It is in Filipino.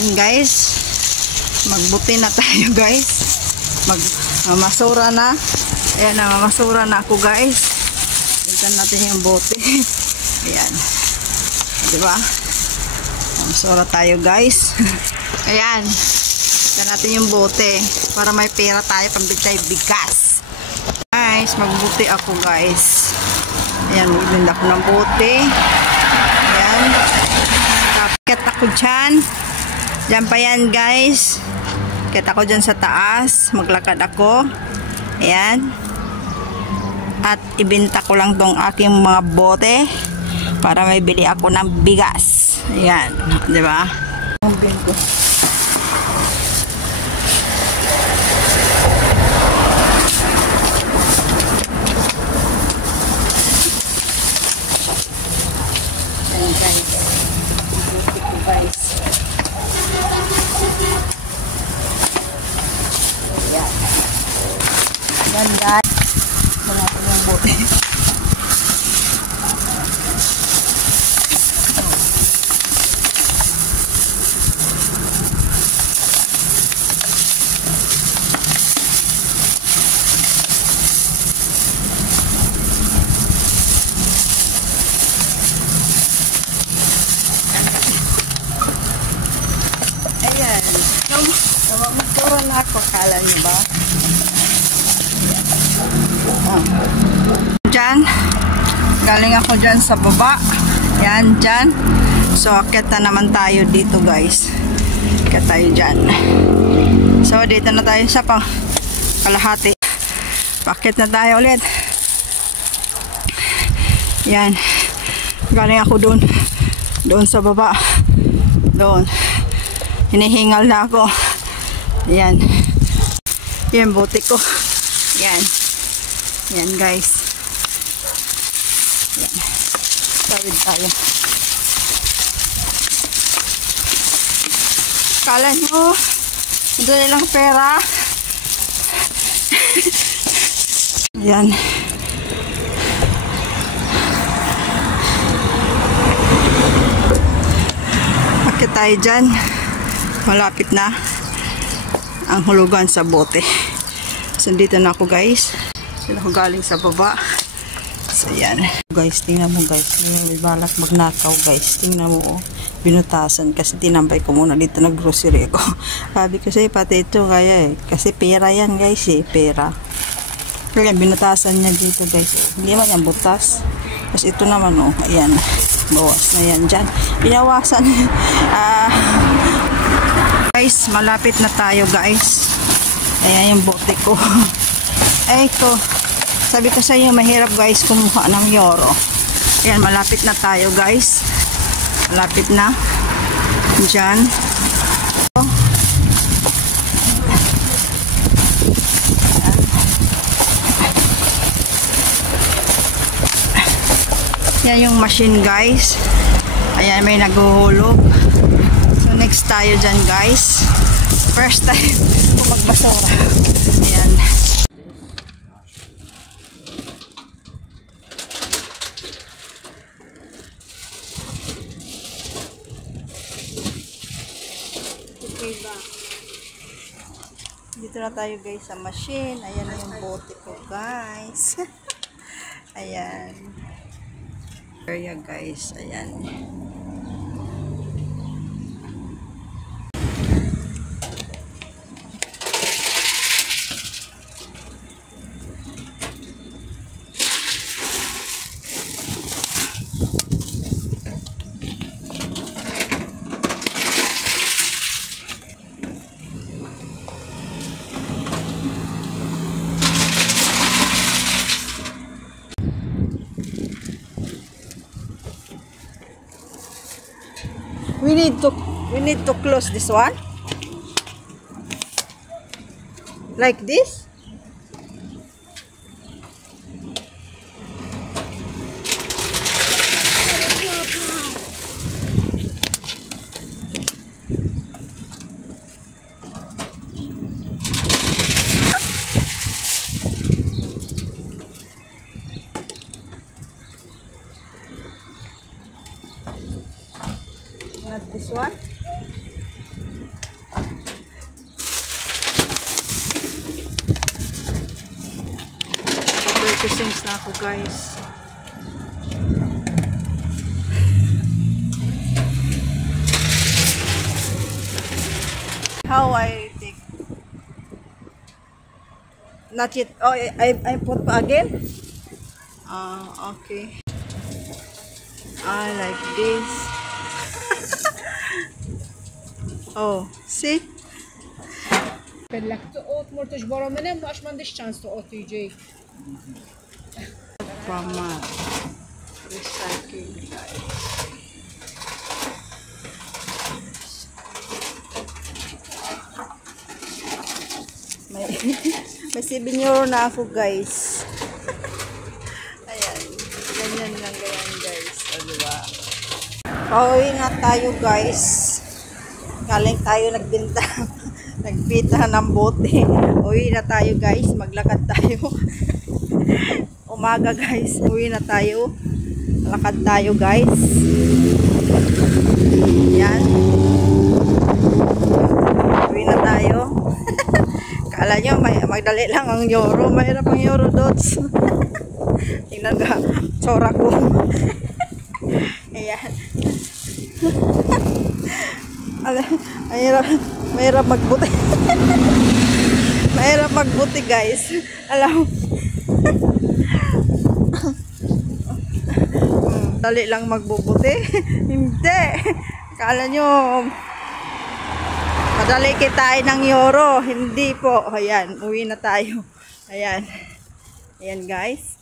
Ayan guys, magbuti na tayo guys. Mamasura na. Ayan, mamasura na ako guys. Tignan natin yung bote. Ayan, diba? Mamasura tayo guys. Ayan, tignan natin yung bote para may pera tayo pambili bigas. Guys, magbuti ako guys. Ayan, magbili ako ng bote. Ayan, kapit ako dyan. Diyan pa yan guys. Kita ko dyan sa taas. Maglakad ako. Ayan. At ibenta ko lang tong aking mga bote para may bili ako ng bigas. Ayan. Diba? Ang bingo. Ayan guys. Buti ko guys. Ayan. Ganda. Wala ko yung bote. Ayan. Magtura na ako. Kala niyo ba? Diyan, galing ako dyan sa baba. Yan, dyan. So, akit na naman tayo dito guys. Akit tayo dyan. So, dito na tayo sa kalahati. Pakit na tayo ulit. Yan. Galing ako doon. Doon sa baba. Doon. Hinihingal na ako. Yan. Yan, buti ko. Yan. Yan guys. Yan. Tawid tayo. Kala nyo, hindi nilang pera. Yan. Bakit tayo dyan? Malapit na ang hulugan sa bote. So, dito na ako guys. Ako galing sa baba. So, yan. Guys, tingnan mo guys. May balak magnakaw guys. Tingnan mo. Oh. Binutasan. Kasi tinambay ko muna dito na grocery ko. Sabi ko sa'yo, pati ito kaya eh. Kasi pera yan guys eh. Pera. Kaya binutasan niya dito guys. Hindi man yan butas. Tapos ito naman oh. Ayan. Bawas na yan dyan. Binawasan. Guys, malapit na tayo guys. Ayan yung bote ko. Ay ko. Sabi ko sa inyo, mahirap guys kumuha ng euro. Ayan, malapit na tayo guys. Malapit na. Diyan. Yan yung machine guys. Ayan, may naghuhulog. So, next tayo dyan guys. First time ko magbasara. Ayan. Dito na tayo guys sa machine. Ayan na yung bote ko guys. Ayan. Area guys. Ayan. We need to close this one like this. Not this one. Magsisings na ako guys. How I take? Not yet. Oh, I put pa again? Okay. I like this. Oh, see? Pellek toqgħod mur tiġborhom minn hemm għax m'għandix ċans toqgħod tiġi. From recycling guys. May 7 euro na ako guys. Ayan. Ganyan lang ganyan guys. O diba? Pauwi nga tayo guys. Galing tayo nagbinta. Nagbita ng bote. Uwi na tayo guys. Maglakad tayo. Umaga guys. Uwi na tayo. Lakad tayo guys. Yan. Uwi na tayo. Kala nyo, magdali lang ang euro. Mahirap ang euro dots. Tingnan ka. Tsura ko. Ayan. Mahirap magbuti. Mahirap magbuti guys. Alam. Dali lang magbubuti. Hindi. Kala nyo, madali kitain ng euro. Hindi po. Ayan, uwi na tayo. Ayan. Ayan guys.